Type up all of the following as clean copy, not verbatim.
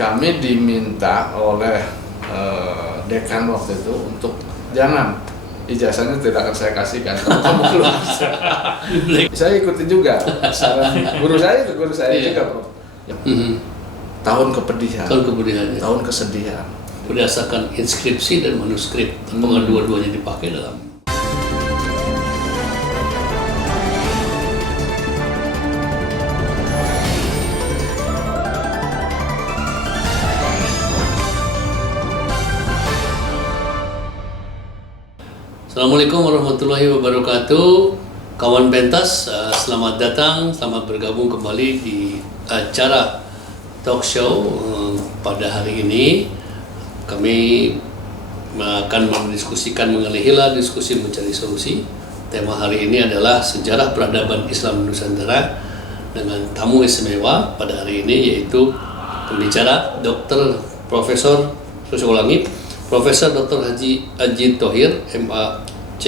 kami diminta oleh dekan waktu itu untuk jangan, ijazahnya tidak akan saya kasihkan kalau kamu keluar. Saya ikuti juga saran guru saya juga, Prof. Tahun kepedihan, tahun kesedihan. Berdasarkan inskripsi dan manuskrip, apakah dua-duanya dipakai dalam? Assalamualaikum warahmatullahi wabarakatuh. Kawan pentas, selamat datang, selamat bergabung kembali di acara talk show. Pada hari ini kami akan mendiskusikan mengenai hilal, diskusi mencari solusi. Tema hari ini adalah sejarah peradaban Islam Nusantara dengan tamu istimewa pada hari ini, yaitu pembicara Dr. Profesor, saya ulangi, Profesor Dr. Haji Thohir, MACIHCS.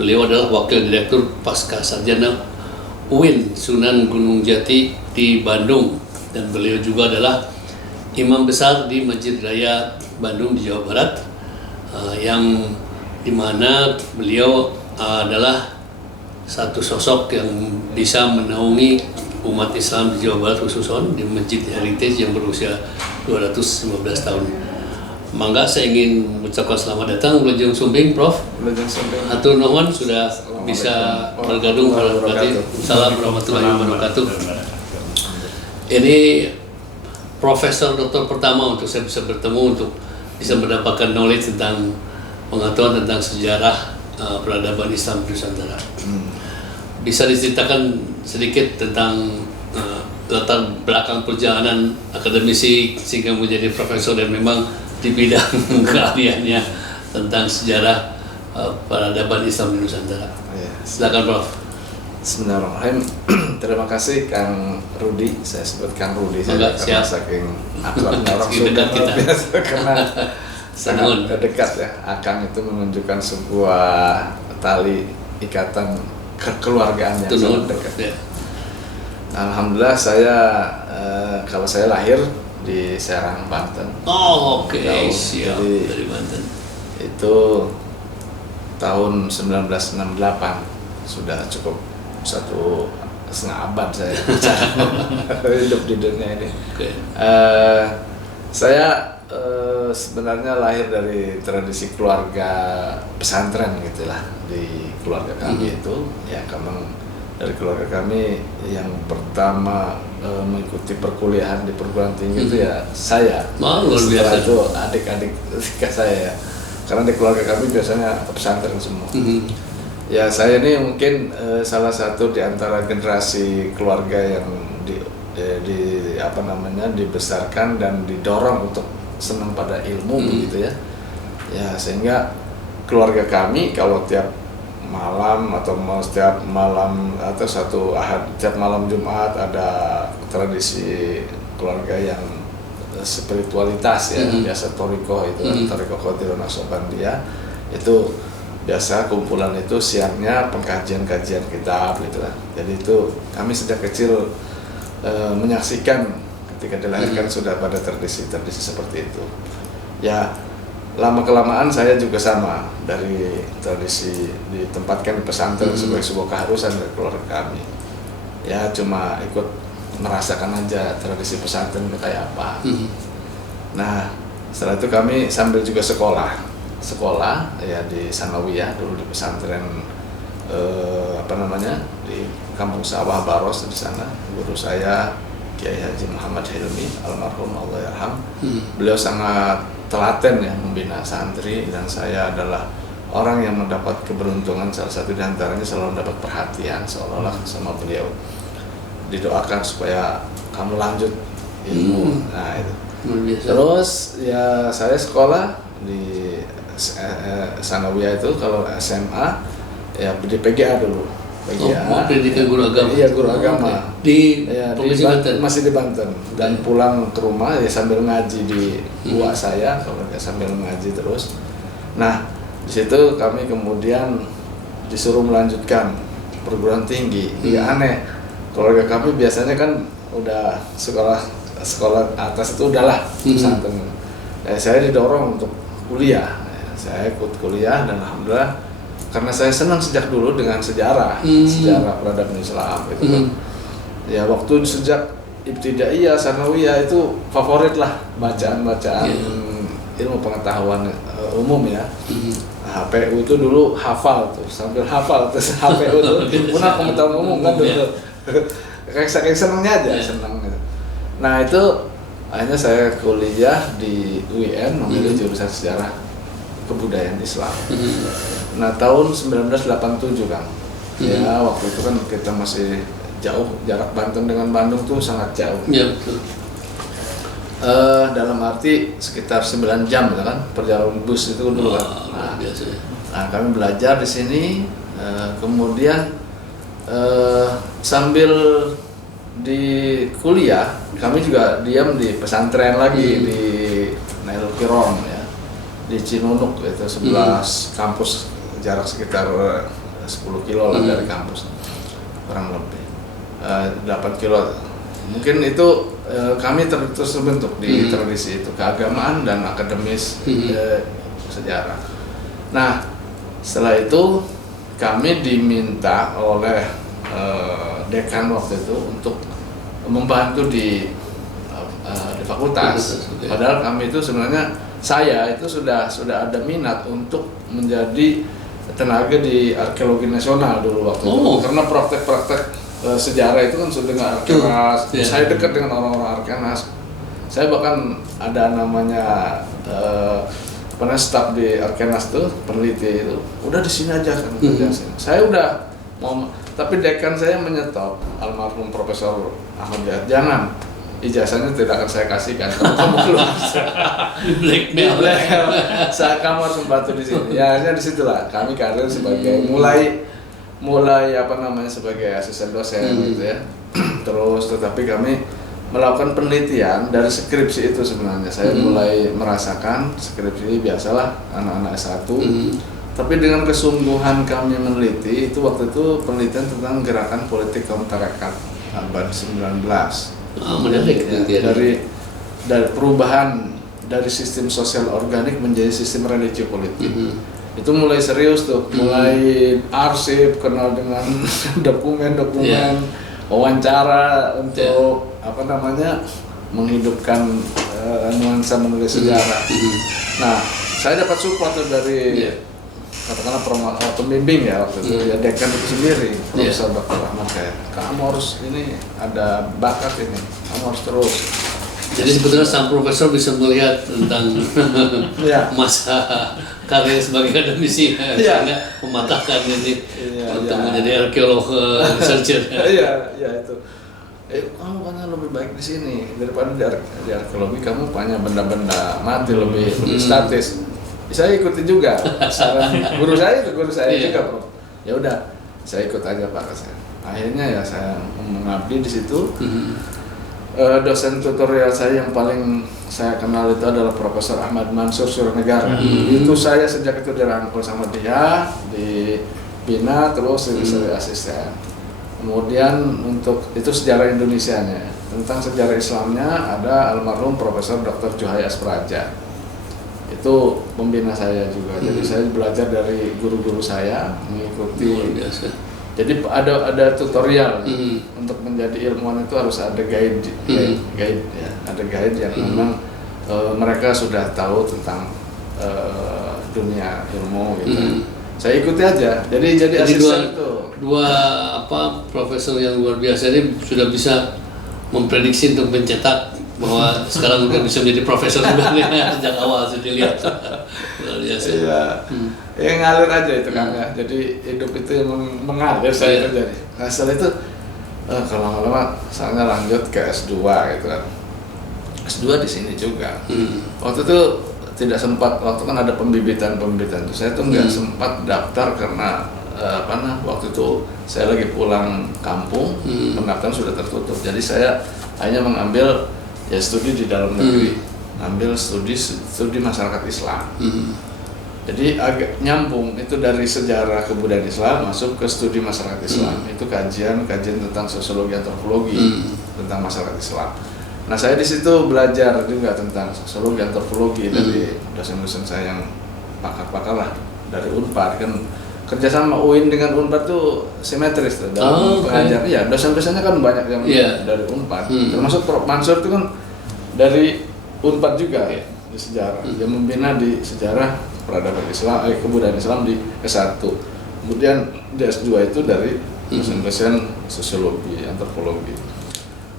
Beliau adalah Wakil Direktur Pasca Sarjana UIN Sunan Gunung Jati di Bandung, dan beliau juga adalah Imam Besar di Masjid Raya Bandung di Jawa Barat, yang dimana beliau adalah satu sosok yang bisa menaungi umat Islam di Jawa Barat, khususnya di Masjid Heritage yang berusia 215 tahun. Mangga saya ingin mengucapkan selamat datang Blajeng Sumbing, Prof. Hatur nuhun sudah bisa bergabung pada berarti. Assalamualaikum warahmatullahi wabarakatuh. Ini Profesor Doktor pertama untuk saya bisa bertemu untuk bisa mendapatkan knowledge tentang pengetahuan tentang sejarah peradaban Islam Nusantara. Bisa diceritakan sedikit tentang latar belakang perjalanan akademisi sehingga menjadi profesor dan memang di bidang keahliannya tentang sejarah peradaban Islam di Nusantara. Silakan, Prof. Bismillahirrahmanirrahim. Terima kasih Kang Rudi, saya sebut Kang Rudi saja karena saking akrabnya orang Sunda luar biasa, karena sangat dekat ya. Akang itu menunjukkan sebuah tali ikatan kekeluargaan yang sangat dekat. Ya. Alhamdulillah kalau saya lahir di Serang, Banten. Oh, oke. Siap. Dari Banten. Itu tahun 1968, sudah cukup 1,5 abad saya hidup di dunia ini. Okay. Saya sebenarnya lahir dari tradisi keluarga pesantren gitulah di keluarga kami itu. Ya, dari keluarga kami yang pertama mengikuti perkuliahan di perguruan tinggi itu ya saya. Setelah itu adik-adik saya ya. Karena di keluarga kami biasanya pesantren semua. Ya, saya ini mungkin salah satu di antara generasi keluarga yang dibesarkan dan didorong untuk senang pada ilmu begitu ya. Ya, sehingga keluarga kami kalau tiap malam atau setiap malam atau tiap malam Jumat ada tradisi keluarga yang spiritualitas ya, biasa Toriko itu kan, Toriko Qadirun Naqsabandiyah itu biasa kumpulan itu siangnya pengkajian-kajian kitab gitu lah. Jadi itu kami sejak kecil menyaksikan ketika dilahirkan sudah pada tradisi-tradisi seperti itu. Ya, lama-kelamaan saya juga sama, dari tradisi ditempatkan di pesantren sebagai sebuah keharusan dari keluarga kami. Ya, cuma ikut merasakan aja tradisi pesantren kayak apa. Nah, setelah itu kami sambil juga sekolah ya di Sanawiyah dulu di pesantren di Kampung Sawah Baros di sana. Guru saya Kiai Haji Muhammad Hilmi almarhum, Allah yarham. Beliau sangat telaten ya membina santri, dan saya adalah orang yang mendapat keberuntungan salah satu di antaranya selalu mendapat perhatian seolah-olah sama beliau, didoakan supaya kamu lanjut ilmu. Nah itu. Terus ya saya sekolah di Sanawiyah itu, kalau SMA ya di PGA dulu. PGA. Pendidikan guru agama. Iya, guru agama. Di Banten, masih di Banten. Dan pulang ke rumah ya sambil ngaji di gua saya, kalau nggak sambil ngaji terus. Nah, di situ kami kemudian disuruh melanjutkan perguruan tinggi. Aneh. Keluarga kami biasanya kan udah sekolah sekolah atas itu udahlah pesantren. Saya didorong untuk kuliah. Saya ikut kuliah dan alhamdulillah karena saya senang sejak dulu dengan sejarah peradaban Islam gitu kan. Ya waktu sejak ibtidaiyah, sanawiyah itu favorit lah bacaan-bacaan ilmu pengetahuan umum ya. HPU itu dulu hafal tuh, sambil hafal terus HPU tuh punah pengetahuan umum kan dulu. Kayak senengnya aja, seneng gitu. Nah itu akhirnya saya kuliah di UIN memilih jurusan sejarah kebudayaan Islam. Nah tahun 1987 kan, ya waktu itu kan kita masih jauh, jarak Banten dengan Bandung tuh sangat jauh. Ya betul. Dalam arti sekitar 9 jam ya kan, perjalanan bus itu dulu kan. Nah kami belajar di sini, kemudian sambil di kuliah kami juga diam di pesantren lagi di Nailul Kiram ya, di Cinunuk itu 11 kampus, jarak sekitar 10 kilo lah dari kampus kurang lebih 8 kilo mungkin itu. Kami terus terbentuk di tradisi itu, keagamaan dan akademis sejarah. Nah setelah itu kami diminta oleh dekan waktu itu untuk membantu di fakultas. Padahal kami itu sebenarnya saya itu sudah ada minat untuk menjadi tenaga di arkeologi nasional dulu waktu itu, karena praktek-praktek sejarah itu kan sudah dengan Arkenas. Saya dekat dengan orang-orang Arkenas. Saya bahkan ada namanya staf di Arkenas tuh, peneliti itu. Udah di sini aja kan kerja sini. Saya udah mau, tapi dekan saya menyetop, almarhum Profesor Ahmad Riyad, jangan, ijazahnya tidak akan saya kasihkan. Kamu keluar. Blackmail. Kamu harus membantu di sini. Ya, akhirnya disitulah kami karir sebagai mulai sebagai asisten dosen gitu ya. Terus tetapi kami melakukan penelitian dari skripsi itu sebenarnya. Saya mulai merasakan skripsi biasalah anak-anak S1. Tapi dengan kesungguhan kami meneliti itu, waktu itu penelitian tentang gerakan politik kaum tarekat abad 19. Menarik ya, dari perubahan dari sistem sosial organik menjadi sistem religi politik. Itu mulai serius tuh, mulai arsip, kenal dengan dokumen-dokumen, wawancara untuk menghidupkan nuansa menulis sejarah. Nah, saya dapat support tuh dari katakanlah pembimbing ya waktu itu, ya dekan itu sendiri, Profesor Dr. Ahmad kayak, kamu harus ini ada bakat ini, kamu harus terus. Jadi sebetulnya sang profesor bisa melihat tentang masa karir sebagai akademisi, sehingga mematahkan ini untuk menjadi arkeolog researcher. Iya itu. Kamu kan lebih baik di sini daripada di arkeologi. Kamu punya benda-benda mati lebih statis. Saya ikuti juga saran guru saya juga, Prof. Ya udah, saya ikut aja Pak. Akhirnya ya saya mengabdi di situ. Dosen tutorial saya yang paling saya kenal itu adalah Profesor Ahmad Mansur Suranegara. Itu saya sejak itu dirangkul sama dia, dibina terus jadi asisten. Kemudian untuk itu sejarah Indonesianya, tentang sejarah Islamnya ada almarhum Profesor Dr. Juhai Aspraja. Itu pembina saya juga. Jadi saya belajar dari guru-guru saya, mengikuti. Jadi ada tutorial untuk menjadi ilmuwan itu harus ada guide ya, ada guide yang memang mereka sudah tahu tentang dunia ilmu gitu. Saya ikuti aja. Jadi asisten itu. Dua profesor yang luar biasa ini sudah bisa memprediksi untuk mencetak bahwa sekarang udah bisa menjadi profesor sebenarnya sejak awal sudah dilihat. Luar biasa. Ya ngalir aja itu kan ya. Jadi hidup itu mengalir saya terjadi. Nah setelah itu kalau lama-lama saya lanjut ke S2 gitu kan. S2 di sini juga. Waktu itu tidak sempat, waktu kan ada pembibitan itu. Saya tuh nggak sempat daftar karena waktu itu saya lagi pulang kampung, pendaftaran sudah tertutup. Jadi saya hanya mengambil ya studi di dalam negeri, ambil studi masyarakat Islam. Jadi agak nyambung itu dari sejarah kebudayaan Islam masuk ke studi masyarakat Islam. Itu kajian tentang sosiologi antropologi tentang masyarakat Islam. Nah saya di situ belajar juga tentang sosiologi, antropologi dari dosen-dosen saya yang pakar-pakar lah dari Unpad kan, kerjasama UIN dengan Unpad tuh simetris tuh dalam pengajar. Ya dosen-dosennya kan banyak yang dari Unpad, termasuk Prof Mansur itu kan dari Unpad juga di sejarah. Dia membina di sejarah peradaban Islam, kebudayaan Islam di S1. Kemudian di S2 itu dari dosen-dosen sosiologi, antropologi.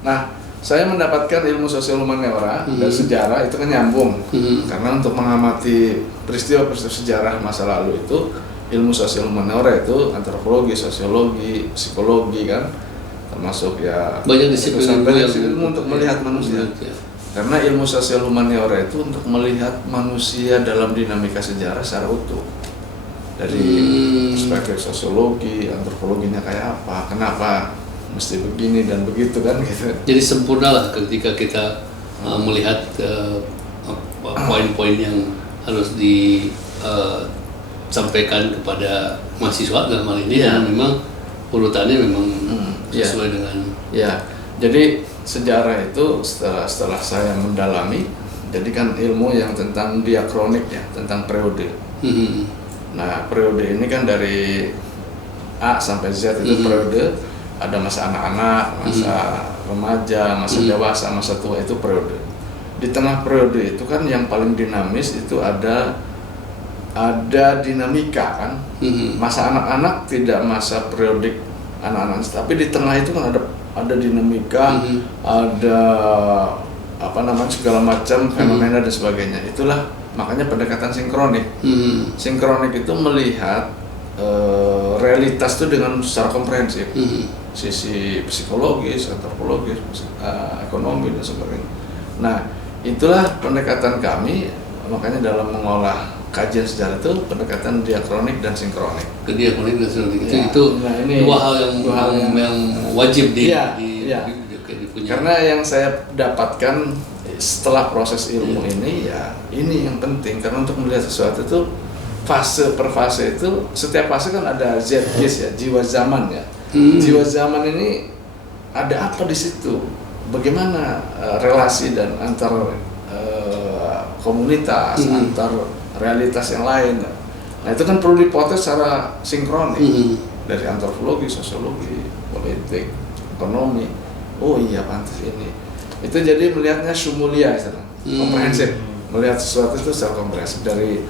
Nah, saya mendapatkan ilmu sosial humaniora dan sejarah itu kan nyambung, karena untuk mengamati peristiwa-peristiwa sejarah masa lalu itu ilmu sosial humaniora itu antropologi, sosiologi, psikologi kan, termasuk ya banyak disiplin ilmu untuk melihat manusia. Karena ilmu sosial humaniora itu untuk melihat manusia dalam dinamika sejarah secara utuh, dari perspektif sosiologi, antropologinya kayak apa, kenapa mesti begini dan begitu kan gitu. Jadi sempurna lah ketika kita melihat poin-poin yang harus disampaikan kepada mahasiswa dalam hal ini, dan memang urutannya memang sesuai dengan. Ya, jadi sejarah itu setelah saya mendalami, jadi kan ilmu yang tentang diakronik ya, tentang periode. Nah periode ini kan dari A sampai Z itu periode. Ada masa anak-anak, masa remaja, masa dewasa, masa tua, itu periode. Di tengah periode itu kan yang paling dinamis itu ada dinamika kan. Masa anak-anak tidak masa periodik anak-anak, tapi di tengah itu kan ada dinamika, ada segala macam fenomena dan sebagainya. Itulah makanya pendekatan sinkronik. Sinkronik itu melihat realitas itu dengan secara komprehensif. Sisi psikologis, antropologis, ekonomi dan sebagainya. Nah, itulah pendekatan kami, makanya dalam mengolah kajian sejarah itu pendekatan diakronik dan sinkronik. Diakronik dan sinkronik itu dua hal yang wajib dipunya. Karena yang saya dapatkan setelah proses ilmu ini, ya ini yang penting, karena untuk melihat sesuatu itu fase per fase itu, setiap fase kan ada zeitgeist ya, jiwa zaman ya. Jiwa zaman ini ada apa di situ? Bagaimana relasi dan antar komunitas, antar realitas yang lain. Nah itu kan perlu dipotret secara sinkronik dari antropologi, sosiologi, politik, ekonomi. Oh iya pantas ini. Itu jadi melihatnya sumulia, komprehensif. Melihat sesuatu itu secara komprehensif dari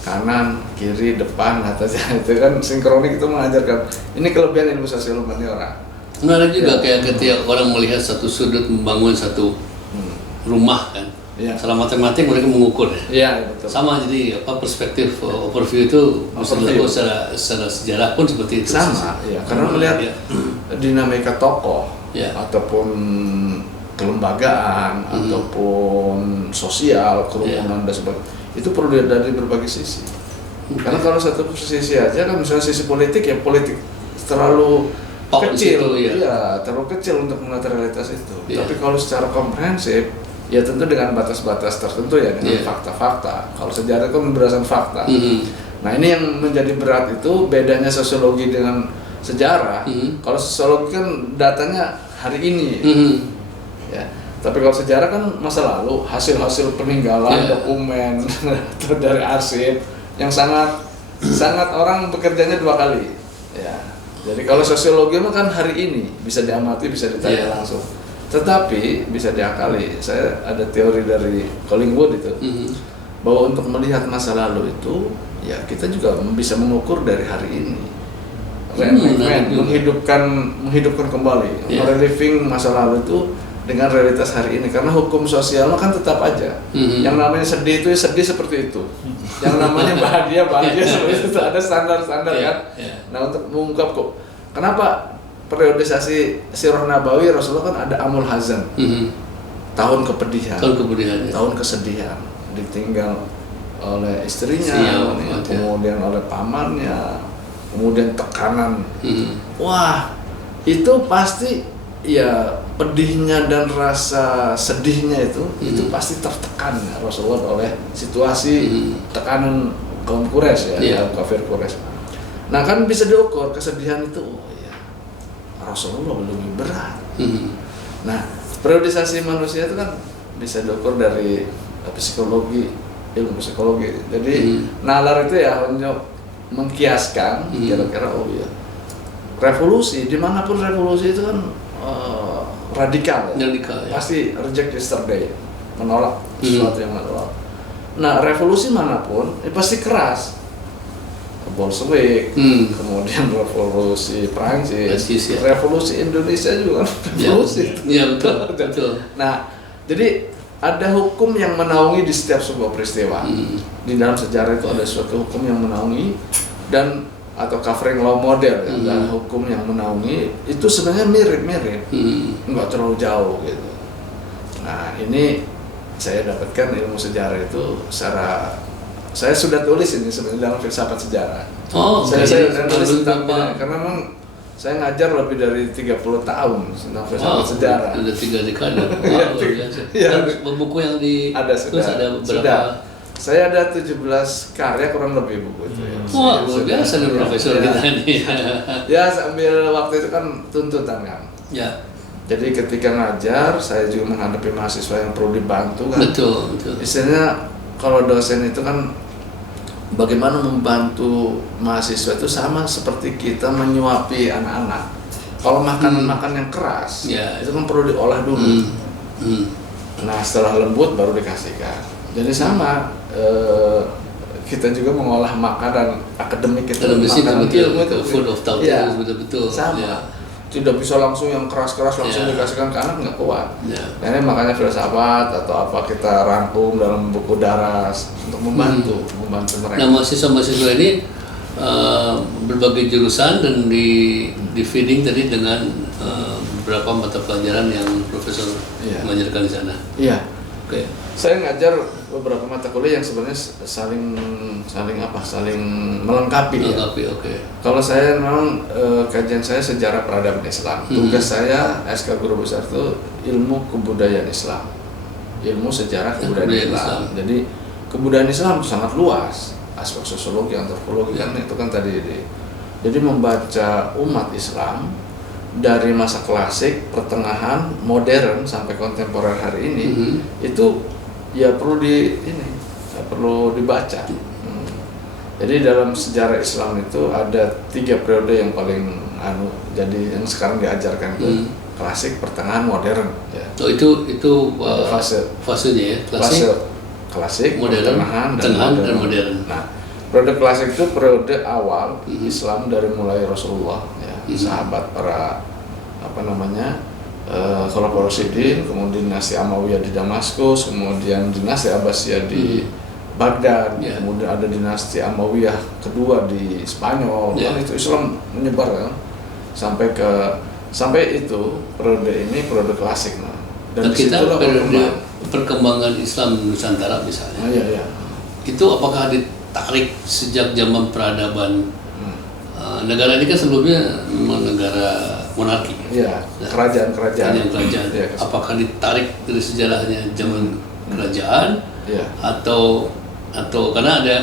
kanan, kiri, depan, atasnya. Itu kan sinkronik itu mengajarkan. Ini kelebihan ilmu sosial humaniora. Menarik juga kayak ketika orang melihat satu sudut membangun satu rumah kan. Setelah matematik mereka mengukur ya. Iya, betul. Sama, jadi perspektif overview itu bisa dilakukan secara sejarah pun seperti itu. Sama, ya. Karena melihat dinamika tokoh ataupun kelembagaan ataupun sosial, kerumunan dan sebagainya. Itu perlu dilihat dari berbagai sisi. Karena kalau satu sisi aja kan, misalnya sisi politik ya, politik terlalu kecil, terlalu kecil untuk melihat realitas itu. Tapi kalau secara komprehensif, ya tentu dengan batas-batas tertentu ya, dengan fakta-fakta. Kalau sejarah kan berdasarkan fakta. Nah ini yang menjadi berat itu, bedanya sosiologi dengan sejarah. Kalau sosiologi kan datanya hari ini, ya. Tapi kalau sejarah kan masa lalu, hasil-hasil peninggalan, dokumen atau dari arsip yang sangat orang bekerjanya 2 kali. Ya. Jadi kalau sosiologi mah kan hari ini bisa diamati, bisa ditanya langsung. Tetapi bisa diakali. Saya ada teori dari Collingwood itu, bahwa untuk melihat masa lalu itu, ya kita juga bisa mengukur dari hari ini. Menghidupkan kembali, reliving masa lalu itu dengan realitas hari ini, karena hukum sosial kan tetap aja. Yang namanya sedih itu sedih seperti itu, yang namanya bahagia seperti itu, ada standar-standar kan. Nah untuk mengungkap kok kenapa periodisasi Sirah Nabawi Rasulullah kan ada amul hazan, tahun kepedihan, tahun kesedihan, ditinggal oleh istrinya, kemudian oleh pamannya, kemudian tekanan. Wah itu pasti ya, pedihnya dan rasa sedihnya itu pasti tertekan ya, Rasulullah oleh situasi tekanan kaum Quraisy kaum kafir Quraisy. Nah kan bisa diukur kesedihan itu, Rasulullah lebih berat. Nah periodisasi manusia itu kan bisa diukur dari psikologi, ilmu psikologi. Jadi nalar itu ya hanya mengkiaskan kira-kira revolusi, dimanapun revolusi itu kan radikal ya. Pasti reject yesterday, menolak sesuatu yang menolak. Nah, revolusi manapun pasti keras. Bolshevik, kemudian revolusi Prancis, revolusi Indonesia juga revolusi. Ya, betul. Nah, jadi ada hukum yang menaungi di setiap sebuah peristiwa. Di dalam sejarah itu ada suatu hukum yang menaungi dan atau covering law model, ada hukum yang menaungi itu sebenarnya mirip-mirip, nggak terlalu jauh gitu. Nah, ini saya dapatkan ilmu sejarah itu saya sudah tulis ini sebenarnya dalam filsafat sejarah. Saya sudah tulis tentangnya karena memang saya ngajar lebih dari 30 tahun tentang filsafat sejarah. Sudah 3 dekade. Luar biasa. Buku yang ada berapa? Sudah. Saya ada 17 karya kurang lebih buku itu. Wah, luar biasa nih profesor kita ini. Ya, sambil waktu itu kan tuntutan kan. Ya. Jadi ketika ngajar, saya juga menghadapi mahasiswa yang perlu dibantu kan. Betul. Istilahnya kalau dosen itu kan bagaimana membantu mahasiswa itu sama seperti kita menyuapi anak-anak. Kalau makanan yang keras, itu kan perlu diolah dulu. Nah, setelah lembut baru dikasihkan. Jadi sama, kita juga mengolah makanan akademik itu, makanan ilmu itu. Food of thought ya, betul. Sama. Ya. Tidak bisa langsung yang keras-keras langsung dikasihkan ke anak, nggak kuat. Nah, ini makanya filsafat atau apa kita rangkum dalam buku daras untuk membantu mereka. Nah, mahasiswa ini berbagai jurusan dan di feeding tadi dengan beberapa mata pelajaran yang profesor mengajarkan di sana. Iya. Oke. Saya ngajar beberapa mata kuliah yang sebenarnya saling melengkapi. Oke. Kalau saya memang kajian saya sejarah peradaban Islam. Tugas saya SK Guru Besar itu ilmu kebudayaan Islam, ilmu sejarah kebudayaan Islam. Jadi kebudayaan Islam sangat luas, aspek sosiologi, antropologi kan itu kan tadi. Jadi membaca umat Islam dari masa klasik, pertengahan, modern sampai kontemporer hari ini itu ya perlu dibaca. Jadi dalam sejarah Islam itu ada 3 periode yang paling jadi yang sekarang diajarkan itu klasik, pertengahan, modern. Ya. Itu fasenya ya, klasik, modern, pertengahan dan modern. Nah, periode klasik itu periode awal Islam dari mulai Rasulullah, sahabat para Khulafaur Rasyidin, kemudian dinasti Amawiyah di Damaskus, kemudian dinasti Abbasiyah di Baghdad, kemudian ada dinasti Amawiyah kedua di Spanyol. Kan itu Islam menyebar kan sampai itu periode klasik. Dan kita periode perkembangan Islam Nusantara misalnya. Itu apakah ditarik sejak zaman peradaban? Negara ini kan sebelumnya negara monarki. Kerajaan. Apakah ditarik dari sejarahnya zaman kerajaan atau karena ada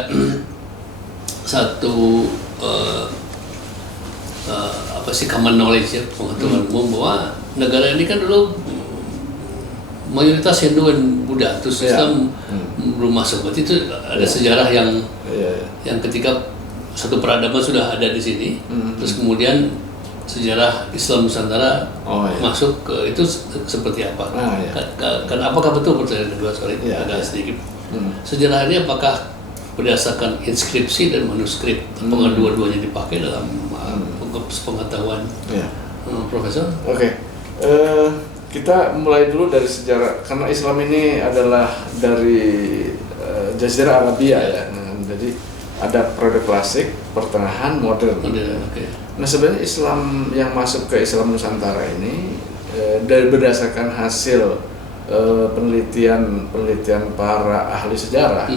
satu common knowledge ya, pengetahuan umum bahwa negara ini kan dulu mayoritas Hindu dan Buddha, terus Islam belum masuk. Berarti itu ada sejarah yang ketika satu peradaban sudah ada di sini, terus kemudian sejarah Islam Nusantara masuk ke itu seperti apa? Kan apakah betul pertanyaan kedua soal itu agak sedikit? Sejarah ini apakah berdasarkan inskripsi dan manuskrip? Apakah dua-duanya dipakai dalam pengetahuan profesor? Oke. Kita mulai dulu dari sejarah, karena Islam ini adalah dari Jazirah Arabia ya. Jadi ada periode klasik, pertengahan, modern. Nah, sebenarnya Islam yang masuk ke Islam Nusantara ini berdasarkan hasil penelitian para ahli sejarah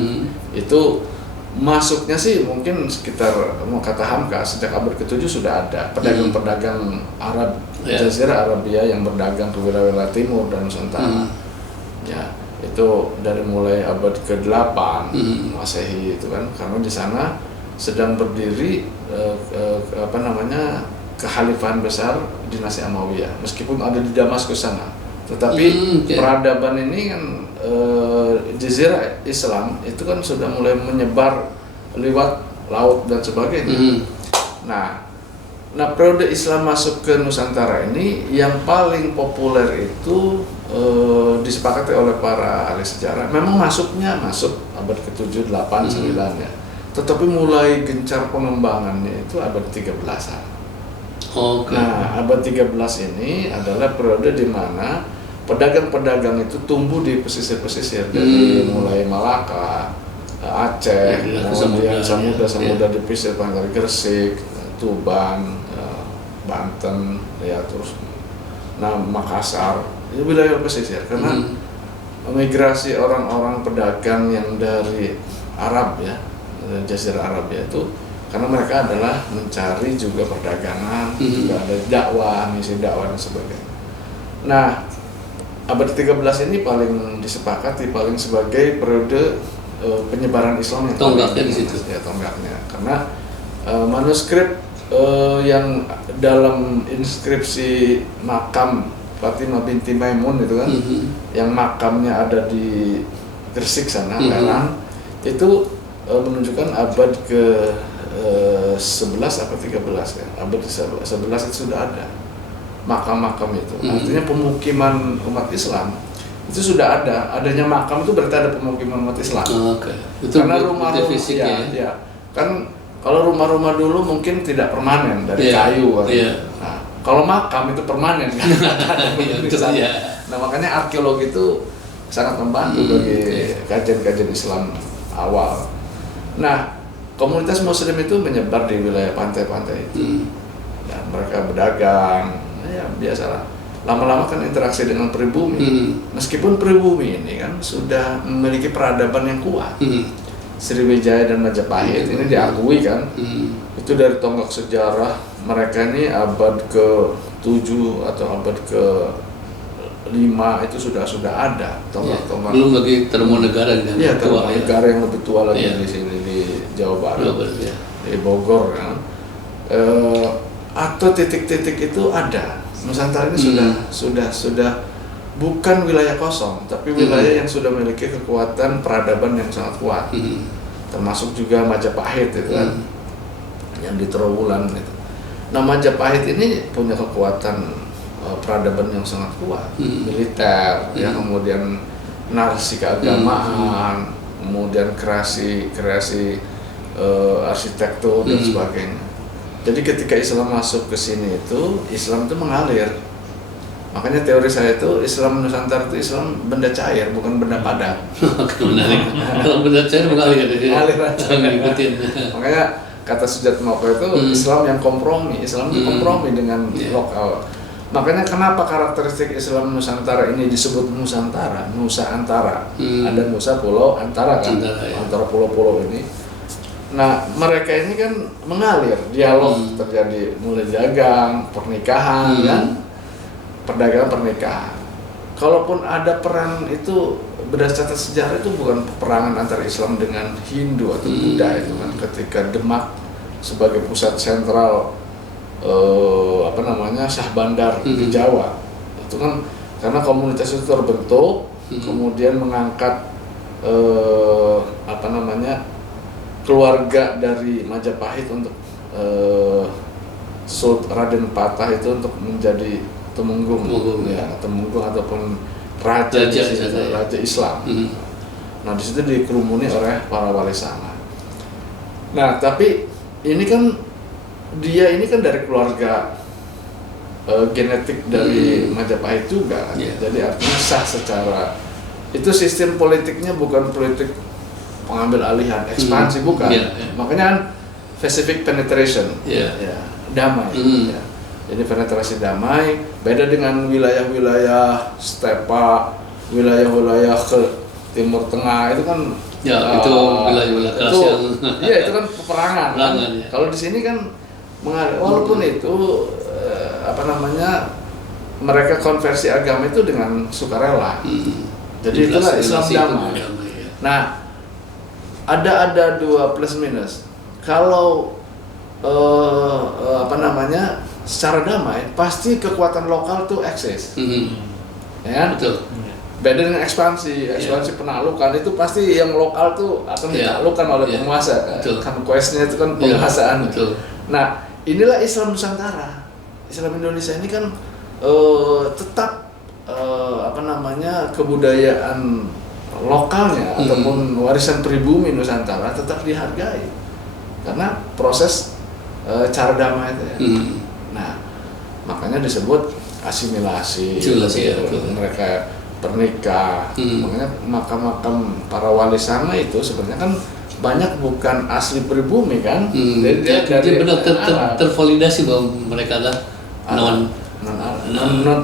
itu masuknya sih mungkin sekitar mau kata Hamka sejak abad ke-7 sudah ada pedagang-pedagang Arab Jazirah Arabia yang berdagang ke wilayah timur dan Nusantara. Ya, itu dari mulai abad ke-8 Masehi itu kan, karena di sana sedang berdiri kekhalifahan besar dinasti Amawiyah, meskipun ada di Damaskus sana, Tetapi Okay. peradaban ini kan jazirah Islam itu kan sudah mulai menyebar lewat laut dan sebagainya. Nah, periode Islam masuk ke Nusantara ini yang paling populer itu disepakati oleh para ahli sejarah. Memang masuk abad ke-7, 8, 9 ya. Tetapi mulai gencar pengembangannya itu abad 13-an. Okay. Nah, abad 13 ini adalah periode di mana pedagang-pedagang itu tumbuh di pesisir-pesisir dari mulai Malaka, Aceh, kemudian Samudra di pesisir pantai Gresik, Tuban, Banten, ya terus Makassar, itu wilayah pesisir karena migrasi orang-orang pedagang yang dari Arab ya, dari Jazirah Arab ya itu karena mereka adalah mencari juga perdagangan, juga ada dakwah, misi dakwah dan sebagainya. Nah, abad 13 ini paling disepakati paling sebagai periode penyebaran Islam yang tonggaknya di situ. Ya, tonggaknya. Karena manuskrip yang dalam inskripsi makam Fatimah binti Maimun itu kan, yang makamnya ada di Gresik sana, Lerang, itu menunjukkan abad ke 11 atau 13 ya. Abad 11 itu sudah ada makam-makam itu. Artinya pemukiman umat Islam itu sudah ada. Adanya makam itu berarti ada pemukiman umat Islam. Okay. Itu karena rumah-rumah ya. Kan kalau rumah-rumah dulu mungkin tidak permanen dari kayu kan. Nah, kalau makam itu permanen kan. Nah, makanya arkeologi itu sangat membantu bagi kajian-kajian Islam awal. Nah, komunitas Muslim itu menyebar di wilayah pantai-pantai itu. Dan mereka berdagang, ya biasalah. Lama-lama kan interaksi dengan pribumi. Meskipun pribumi ini kan sudah memiliki peradaban yang kuat. Sriwijaya dan Majapahit ini diakui kan. Itu dari tonggak sejarah mereka ini abad ke-7 atau abad ke-5 itu sudah ada tonggak-tonggak. Belum lagi Tarumanegara yang Iya, tua. Tarumanegara yang lebih tua lagi di sini di Jawa Barat, di Bogor kan. Atau titik-titik itu ada. Nusantara ini sudah bukan wilayah kosong, tapi wilayah yang sudah memiliki kekuatan peradaban yang sangat kuat. Termasuk juga Majapahit itu kan, yang di Trowulan itu. Nah, Majapahit ini punya kekuatan peradaban yang sangat kuat, militer, ya, kemudian narasi keagamaan, kemudian kreasi arsitektur dan sebagainya. Jadi ketika Islam masuk ke sini itu, Islam itu mengalir. Makanya teori saya itu Islam Nusantara itu Islam benda cair, bukan benda padat. Menarik. Kalau benda cair mengalir ya. Mengalir aja. Ngikutin. Makanya kata Sujat Moko itu Islam yang kompromi. Islam itu kompromi dengan lokal. Makanya kenapa karakteristik Islam Nusantara ini disebut Nusantara, Nusa Antara. Ada Nusa Pulau Antara kan, antara pulau-pulau ini. Nah, mereka ini kan mengalir, dialog terjadi mulai dagang, pernikahan kan, perdagangan pernikahan. Kalaupun ada perang itu berdasarkan sejarah itu bukan peperangan antara Islam dengan Hindu atau Buddha itu kan, ketika Demak sebagai pusat sentral Syah Bandar di Jawa itu kan karena komunitas itu terbentuk, kemudian mengangkat keluarga dari Majapahit untuk Raden Patah itu untuk menjadi temenggung ataupun raja Islam. Nah, di situ dikerumuni oleh para wali sana. Nah, tapi ini kan dia ini kan dari keluarga genetik dari Majapahit juga, jadi artinya sah secara itu sistem politiknya bukan politik pengambil alihan, ekspansi bukan. Makanya kan Pacific penetration, damai. Jadi penetrasi damai, beda dengan wilayah-wilayah stepa, wilayah-wilayah ke Timur Tengah itu kan. Itu wilayah-wilayah keras yang. Itu kan peperangan. Kalau di sini kan walaupun itu mereka konversi agama itu dengan sukarela. Jadi itulah Islam damai. Nah, ada dua plus minus. Kalau secara damai pasti kekuatan lokal tuh eksis. ya kan? Betul. Beda dengan ekspansi penaklukan itu pasti yang lokal tuh akan ditaklukkan oleh penguasa, kan questnya itu kan penguasaan. Betul. Nah, inilah Islam Nusantara, Islam Indonesia ini kan tetap kebudayaan lokalnya ataupun warisan pribumi Nusantara tetap dihargai karena proses cara damai itu ya. Nah, makanya disebut asimilasi. Mereka pernikah, makanya makam-makam para wali sana itu sebenarnya kan banyak bukan asli pribumi kan, jadi dia benar tervalidasi bahwa mereka adalah non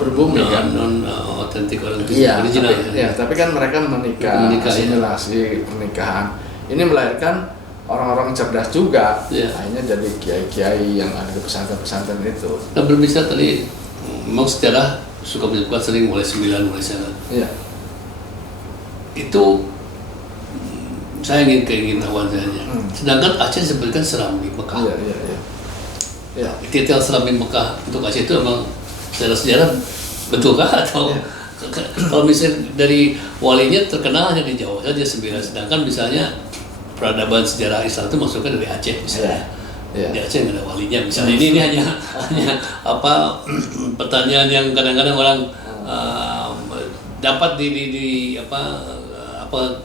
pribumi kan, non otentik orang original. Tapi kan mereka menikah asimilasi pernikahan ini melahirkan orang-orang cerdas juga, akhirnya jadi kiai-kiai yang ada di pesantren-pesantren itu. Nah, berbicara tadi, memang sejarah suka menyebutkan sering mulai 9 mulai sana. Iya. Itu saya ingin tahu saja. Sedangkan Aceh disebutkan seram di Mekah. Iya. Detail seram di Mekah untuk Aceh itu memang sejarah betulkah atau kalau misalnya dari walinya terkenal hanya di Jawa saja 9, sedangkan misalnya peradaban sejarah Islam itu masuknya dari Aceh misalnya. Di Aceh nggak ada walinya misalnya. Ini hanya pertanyaan yang kadang-kadang orang dapat di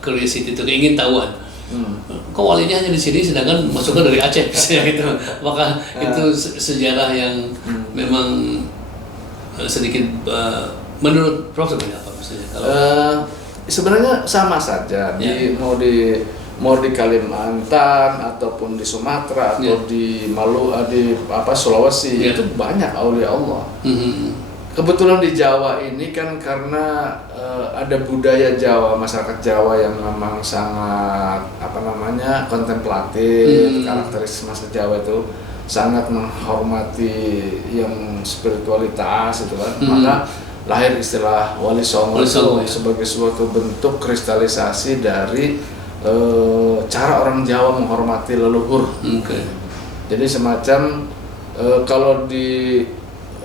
curiosity itu ingin tahuan. Kok walinya hanya di sini sedangkan masuknya dari Aceh misalnya gitu. Maka itu sejarah yang memang sedikit menurut Prof sebenarnya apa misalnya? Sebenarnya sama saja mau di Kalimantan ataupun di Sumatera atau di Sulawesi itu banyak aulia Allah. Kebetulan di Jawa ini kan karena ada budaya Jawa, masyarakat Jawa yang memang sangat kontemplatif, karakteristik masyarakat Jawa itu sangat menghormati yang spiritualitas itu kan. Maka lahir istilah Wali Songo sebagai suatu bentuk kristalisasi dari cara orang Jawa menghormati leluhur. Jadi semacam kalau di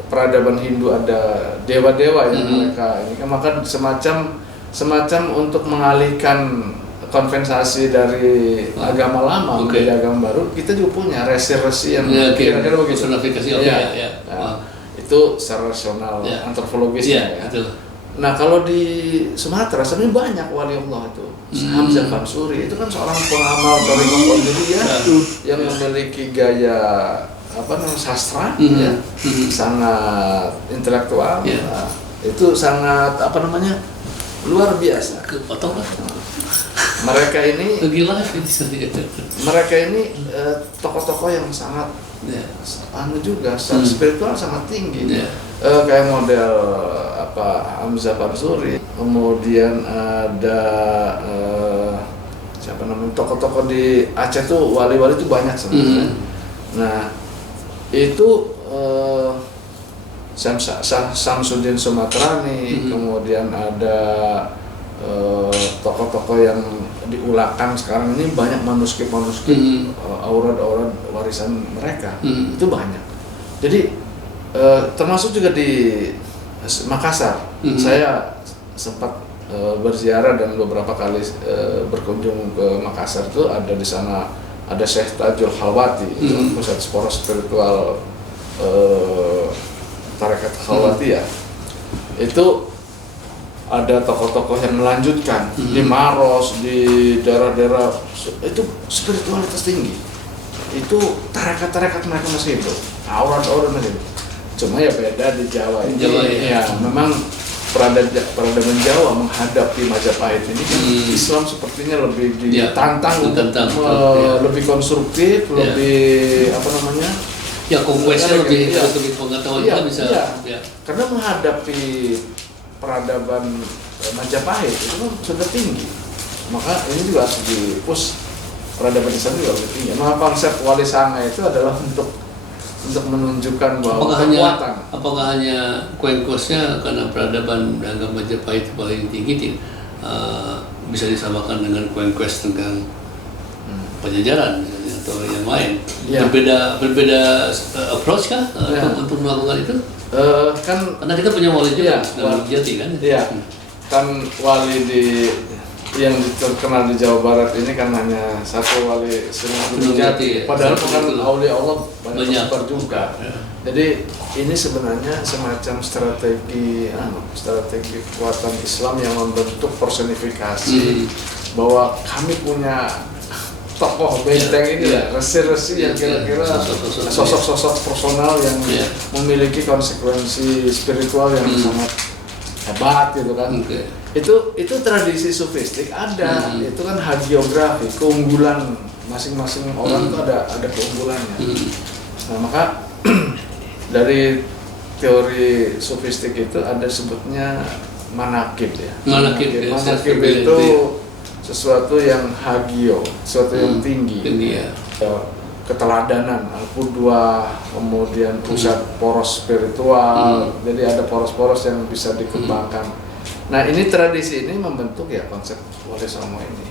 peradaban Hindu ada dewa-dewa yang mereka ini kan, maka semacam untuk mengalihkan konvensasi dari agama lama menjadi agama baru, kita juga punya resi-resi yang kira-kira begitu. Itu secara rasional antropologisnya ya. Nah, kalau di Sumatera sebenarnya banyak wali Allah itu. Hamzah Bansuri itu kan seorang pengamal Thariqah Qadiriyah yang memiliki gaya sastra sangat intelektual. Itu sangat luar biasa. Mereka ini tokoh-tokoh yang sangat spiritual sangat tinggi. Kayak model Hamzah Bansuri, kemudian ada tokoh-tokoh di Aceh tuh wali-wali itu banyak sebenarnya. Nah, itu Samsudin Sumatrani, kemudian ada tokoh-tokoh yang diulangkan sekarang ini banyak manuskrip aurad warisan mereka itu banyak. Jadi termasuk juga di Makassar. Saya sempat berziarah dan beberapa kali berkunjung ke Makassar. Itu ada di sana ada Syekh Tajul Khalwati, pusat poros spiritual Tarekat Khalwati ya. Itu ada tokoh-tokoh yang melanjutkan di Maros, di daerah-daerah itu spiritualitas tinggi. Itu tarekat-tarekat mereka masih hidup, aurad-aurad masih hidup. Cuma ya beda di Jawa ini. Ya, memang peradaban Jawa menghadapi Majapahit ini kan Islam sepertinya lebih ditantang lebih konstruktif, lebih konkuensinya lebih pengetahuan kita bisa. Karena menghadapi peradaban Majapahit itu kan sudah tinggi, maka ini juga harus di-push peradaban Islam juga lebih tinggi. Maka konsep Wali Sanga itu adalah untuk menunjukkan bahwa kekuatan. Apakah hanya kuenkusnya karena peradaban agama Majapahit paling tinggi bisa disamakan dengan kuenkus tentang Pajajaran misalnya, atau yang lain? Berbeda approach kah untuk melakukan itu? Kan Karena kita punya wali Iya, juga Sunan Gunung Jati kan? iya, kan wali yang terkenal di Jawa Barat ini kan hanya satu wali Sunan Gunung Jati. Ya. Padahal Satu bukan itu. aulia Allah banyak Banyak. tersebar juga. Ya. Jadi ini sebenarnya semacam strategi kekuatan Islam yang membentuk personifikasi bahwa kami punya tokoh benteng ini Ya. ya, resi-resi yang kira-kira Sosok-sosok. sosok-sosok personal yang Ya. memiliki konsekuensi spiritual yang sangat hebat gitu kan. Oke. Itu tradisi sufistik ada, itu kan hagiografi, keunggulan masing-masing orang itu ada keunggulannya. Nah maka dari teori sufistik itu ada sebutnya manakib ya. Manakib, ya, Manakib self-revealed, itu ya. sesuatu yang hagio, sesuatu yang tinggi. Tinggi ya. Keteladanan, al-qudwah, kemudian pusat poros spiritual, jadi ada poros-poros yang bisa dikembangkan. Nah ini tradisi ini membentuk ya konsep Wali Songo ini.